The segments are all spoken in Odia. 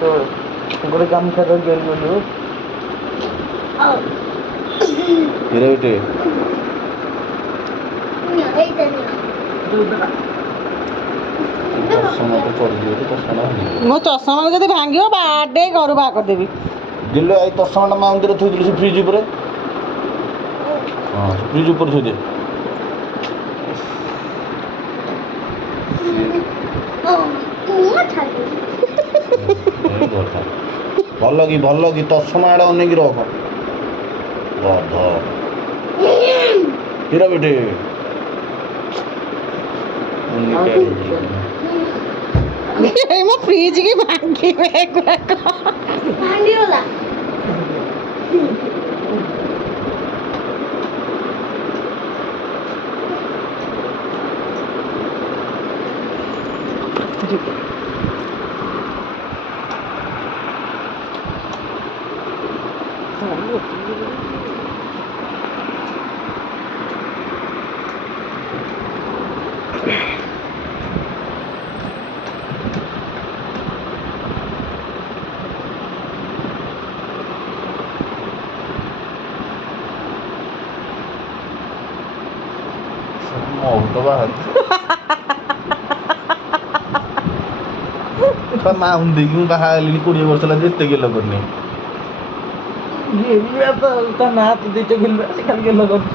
তো গোটে গামছা ধରିକି ଗଲୁ ହିରେ ବେଟେ ଚଷମା ତ ପଡ଼ିଯିବ ତ ଚଷମା ମୋ ଚଷମା ଯଦି ଭାଙ୍ଗିବ ବାଡ଼େ ଘରୁ ବାହା କରିଦେବି। ଦିଲ୍ଲୀ ଏଇ ଚଷମାଟା ମାଉନ୍ତିରେ ଥୋଇଦେଲୁ ସେ ଫ୍ରିଜ୍ ଉପରେ। ହଁ ସେ ଫ୍ରିଜ୍ ଉପରେ ଥୋଇଦେ। ଭଲ କି ଚଷମା ଆଡ଼େ ଅନେଇକି ରଖ। ଗଧ ହିରା ବେଟେ ମୋ ଫ୍ରିଜ୍ କି ଭାଙ୍ଗିବେ ଏଗୁଡ଼ାକ। ଭାଙ୍ଗିଗଲା। ମଉତ ବାହାରୁଛି ମାଉନ୍ ଦେଇକି ମୁଁ ବାହା ହେଲିଣି 20 ବର୍ଷ ହେଲା ଯେତେ ଗେଲ କରିନି। ତା ନାଁ ତ ଦେଇଛ ଗେଲୁଆ ସେ ଖାଲି ଗେଲ କରୁଛି।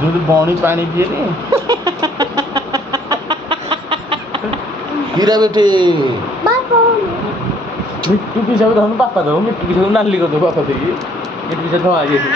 ଯୋଉଠି ବଣି ପାଣି ପିଏନି ହୀରା ବେଟେ ମିଟୁ ପିସାକୁ ଧନୁ ବାପା ଦବ ମିଟୁ ପିସାକୁ ନାଲି କରିଦବ ବାପା ଦେଇକି ମିଟୁ ପିସା ଧଳା ହେଇଯାଇଛି।